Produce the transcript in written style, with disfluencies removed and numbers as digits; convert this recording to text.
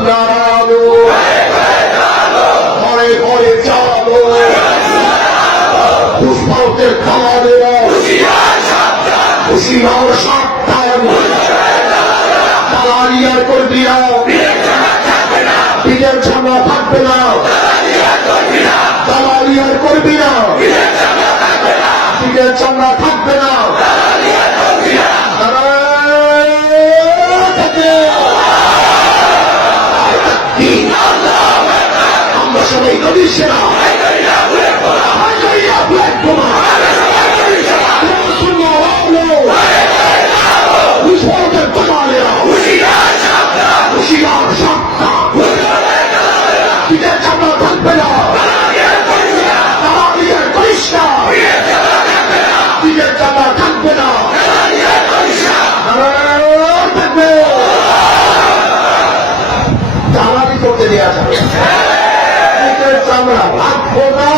দাঁড়ালো ঘরে ঘরে চালো পুষ্পাউতের খামারেরা হুশিয়ার সাবধান দালালিয়ার কর্মীরা বিজের ছানা থাকবে না দালালিয়ার কর্মীরা বিজের ছানা থাকবে না আমরা সবাই নদীর সেনা থাকবে না থাকবে না থাকবে দালালি করতে দেওয়া যাবে চামড়া ভাগবো না